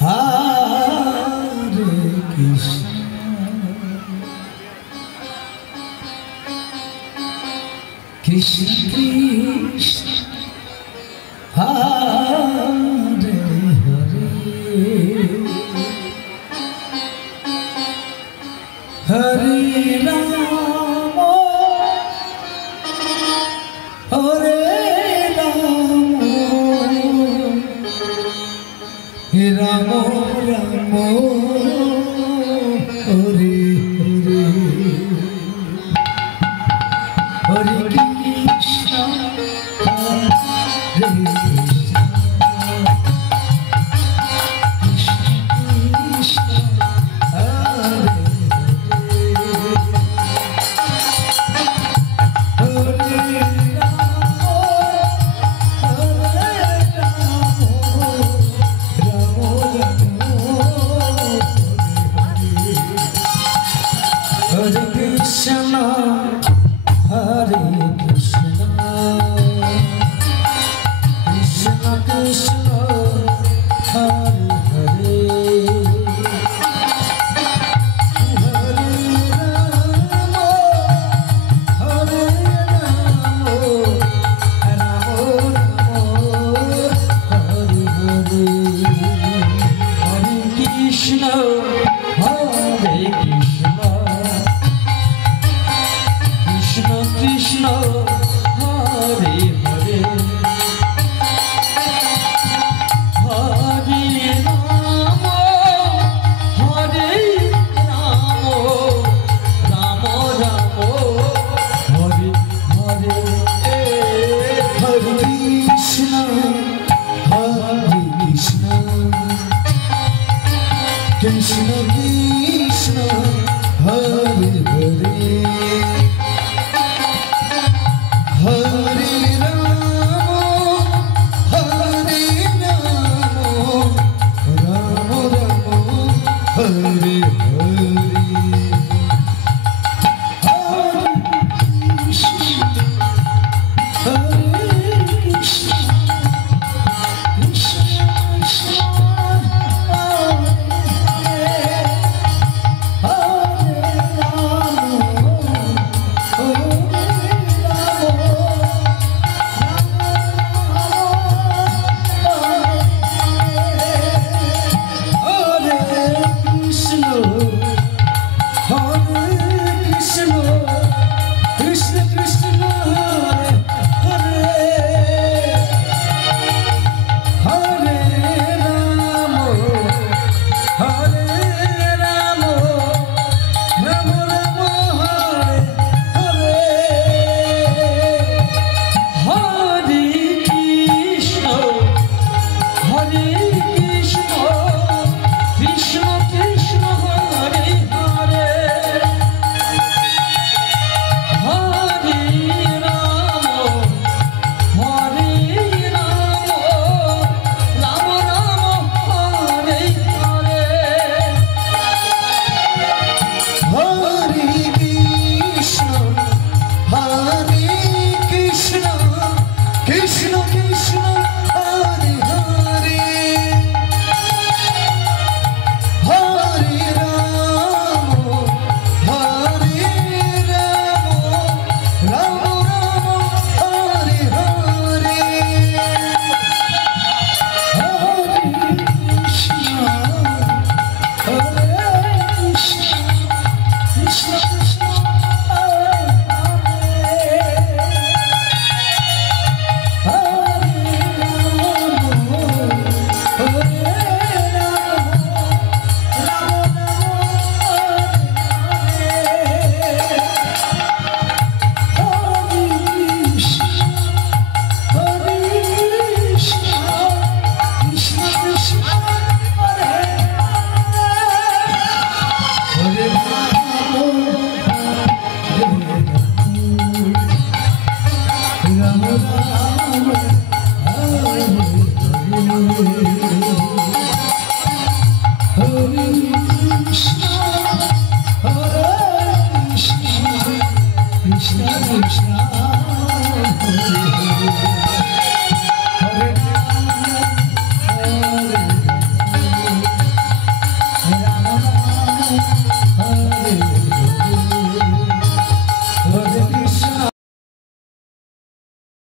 Hare Krishna, Krishna Krishna, Hare Hare, Hare Rama, Hare Ramo, Ramo, Hare Hare, Hare Krishna, Hare Krishna, Krishna Krishna, Hare Krishna, Hare Krishna, Krishna Krishna, Hare Hare, Hare Rama, Hare Rama, Rama Rama, Hare Hare, Hare Krishna, Hare Krishna, Krishna, Hare Hare, Hare Rama, Hare Rama, Rama Rama, Hare Hare, Hare Krishna, Hare Krishna, Krishna